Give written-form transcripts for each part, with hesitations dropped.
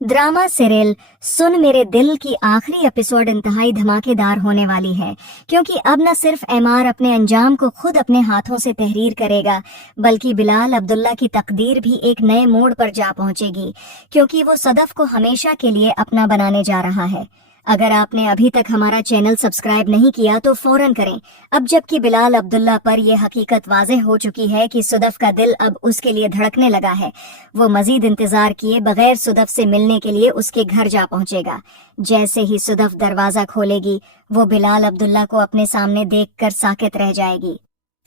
Drama serial सुन मेरे दिल की आखिरी एपिसोड इंतहाई धमाकेदार होने वाली है, क्योंकि अब न सिर्फ एमआर अपने अंजाम को खुद अपने हाथों से तहरीर करेगा, बल्कि बिलाल अब्दुल्ला की तकदीर भी एक नए मोड़ पर जा पहुंचेगी, क्योंकि वो सदफ को हमेशा के लिए अपना बनाने जा रहा है। अगर आपने अभी तक हमारा चैनल सब्सक्राइब नहीं किया तो फौरन करें। अब जबकि बिलाल अब्दुल्ला पर यह हकीकत वाज़ेह हो चुकी है कि सदफ का दिल अब उसके लिए धड़कने लगा है, वो मजीद इंतजार किए बगैर सदफ से मिलने के लिए उसके घर जा पहुंचेगा। जैसे ही सदफ दरवाजा खोलेगी, वो बिलाल अब्दुल्ला को अपने सामने देखकर साकित रह जाएगी।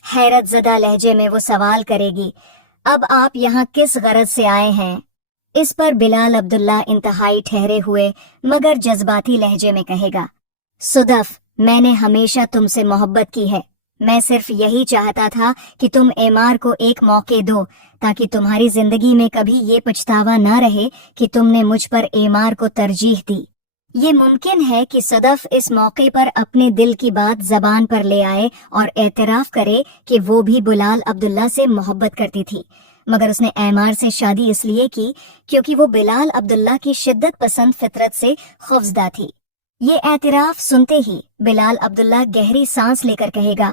हैरत ज़दा लहजे में वो सवाल करेगी, अब आप यहाँ किस गरज से आए हैं? इस पर बिलाल अब्दुल्ला इंतहाई ठहरे हुए मगर जज्बाती लहजे में कहेगा, सदफ, मैंने हमेशा तुमसे मोहब्बत की है। मैं सिर्फ यही चाहता था कि तुम एमार को एक मौके दो, ताकि तुम्हारी जिंदगी में कभी ये पछतावा ना रहे कि तुमने मुझ पर एमार को तरजीह दी। ये मुमकिन है कि सदफ इस मौके पर अपने दिल की बात जबान पर ले आए और एतराफ करे कि वो भी बिलाल अब्दुल्ला से मोहब्बत करती थी, मगर उसने एमार से शादी इसलिए की क्योंकि वो बिलाल अब्दुल्ला की शिद्दत पसंद फितरत से खौफजदा थी। ये एतराफ सुनते ही बिलाल अब्दुल्ला गहरी सांस लेकर कहेगा,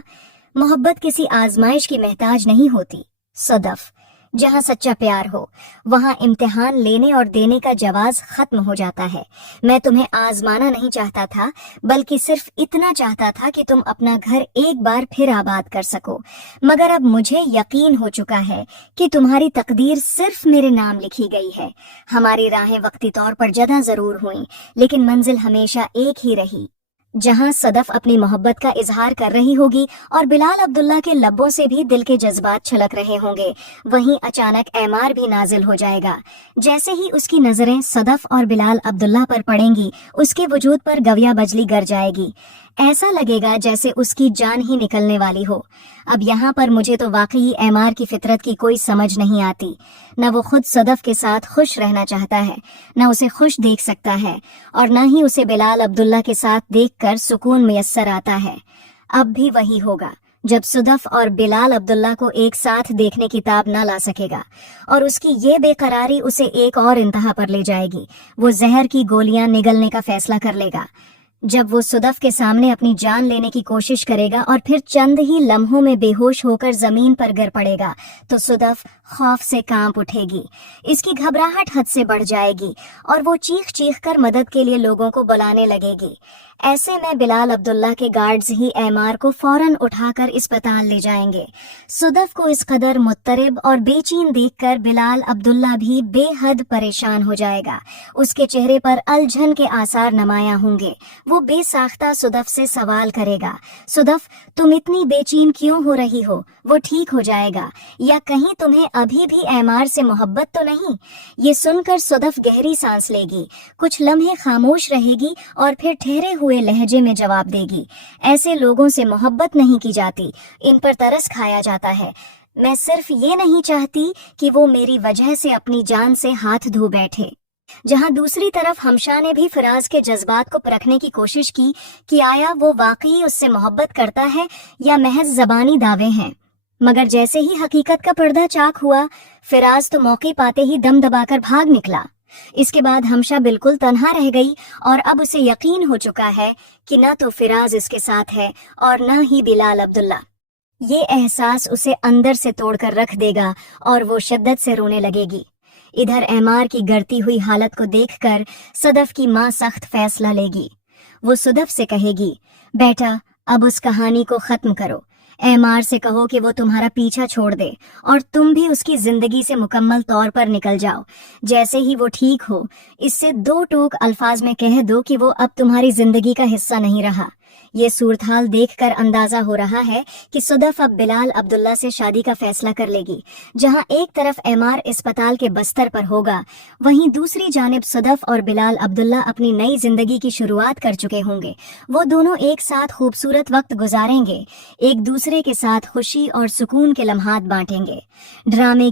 मोहब्बत किसी आजमाइश की मोहताज नहीं होती सदफ। जहाँ सच्चा प्यार हो वहाँ इम्तिहान लेने और देने का जवाज खत्म हो जाता है। मैं तुम्हें आजमाना नहीं चाहता था, बल्कि सिर्फ इतना चाहता था कि तुम अपना घर एक बार फिर आबाद कर सको। मगर अब मुझे यकीन हो चुका है कि तुम्हारी तकदीर सिर्फ मेरे नाम लिखी गई है। हमारी राहें वक्ती तौर पर जुदा जरूर हुई, लेकिन मंजिल हमेशा एक ही रही। जहां सदफ अपनी मोहब्बत का इजहार कर रही होगी और बिलाल अब्दुल्ला के लब्बों से भी दिल के जज्बात छलक रहे होंगे, वहीं अचानक एमार भी नाजिल हो जाएगा। जैसे ही उसकी नजरें सदफ और बिलाल अब्दुल्ला पर पड़ेंगी, उसके वजूद पर गविया बजली गर जाएगी। ऐसा लगेगा जैसे उसकी जान ही निकलने वाली हो। अब यहाँ पर मुझे तो वाकई एमार की फितरत की कोई समझ नहीं आती। न वो खुद सदफ के साथ खुश रहना चाहता है, न उसे खुश देख सकता है, और न ही उसे बिलाल अब्दुल्ला के साथ देखकर सुकून मुयस्सर आता है। अब भी वही होगा जब सदफ और बिलाल अब्दुल्ला को एक साथ देखने की ताब न ला सकेगा, और उसकी ये बेकरारी उसे एक और इंतहा पर ले जाएगी। वो जहर की गोलियां निगलने का फैसला कर लेगा। जब वो सदफ के सामने अपनी जान लेने की कोशिश करेगा और फिर चंद ही लम्हों में बेहोश होकर जमीन पर गिर पड़ेगा, तो सदफ खौफ से कांप उठेगी। इसकी घबराहट हद से बढ़ जाएगी और वो चीख चीख कर मदद के लिए लोगों को बुलाने लगेगी। ऐसे में बिलाल अब्दुल्ला के गार्ड्स ही एमार को फौरन उठाकर अस्पताल ले जाएंगे। सदफ को इस कदर मुत्तरिब और बेचैन देखकर बिलाल अब्दुल्ला भी बेहद परेशान हो जाएगा। उसके चेहरे पर अलझन के आसार नमाया होंगे। वो बेसाख्ता सदफ से सवाल करेगा, सदफ, तुम इतनी बेचैन क्यों हो रही हो? वो ठीक हो जाएगा, या कहीं तुम्हें अभी भी एमार से मोहब्बत तो नहीं? ये सुनकर सदफ गहरी सांस लेगी, कुछ लम्हे खामोश रहेगी और फिर ठहरे हुए लहजे में जवाब देगी, ऐसे लोगों से मोहब्बत नहीं की जाती, इन पर तरस खाया जाता है। मैं सिर्फ ये नहीं चाहती कि वो मेरी वजह से अपनी जान से हाथ धो बैठे। जहां दूसरी तरफ हमशा ने भी फिराज के जज्बात को परखने की कोशिश की कि आया वो वाकई उससे मोहब्बत करता है या महज जबानी दावे हैं, मगर जैसे ही हकीकत का पर्दा चाक हुआ, फिराज तो मौके पाते ही दम दबाकर भाग निकला। इसके बाद हमशा बिल्कुल तन्हा रह गई और अब उसे यकीन हो चुका है कि न तो फिराज इसके साथ है और न ही बिलाल अब्दुल्ला। ये एहसास उसे अंदर से तोड़कर रख देगा और वो शिद्दत से रोने लगेगी। इधर एमार की गिरती हुई हालत को देखकर सदफ की माँ सख्त फैसला लेगी। वो सदफ से कहेगी, बेटा, अब उस कहानी को खत्म करो। एमार से कहो कि वो तुम्हारा पीछा छोड़ दे और तुम भी उसकी जिंदगी से मुकम्मल तौर पर निकल जाओ। जैसे ही वो ठीक हो, इससे दो टोक अल्फाज में कह दो कि वो अब तुम्हारी जिंदगी का हिस्सा नहीं रहा। ये सूरत हाल देखकर अंदाजा हो रहा है कि सदफ अब बिलाल अब्दुल्ला से शादी का फैसला कर लेगी। जहां एक तरफ एमार अस्पताल के बस्तर पर होगा, वहीं दूसरी जानिब सदफ और बिलाल अब्दुल्ला अपनी नई जिंदगी की शुरुआत कर चुके होंगे। वो दोनों एक साथ खूबसूरत वक्त गुजारेंगे, एक दूसरे के साथ खुशी और सुकून के लम्हात बांटेंगे। ड्रामे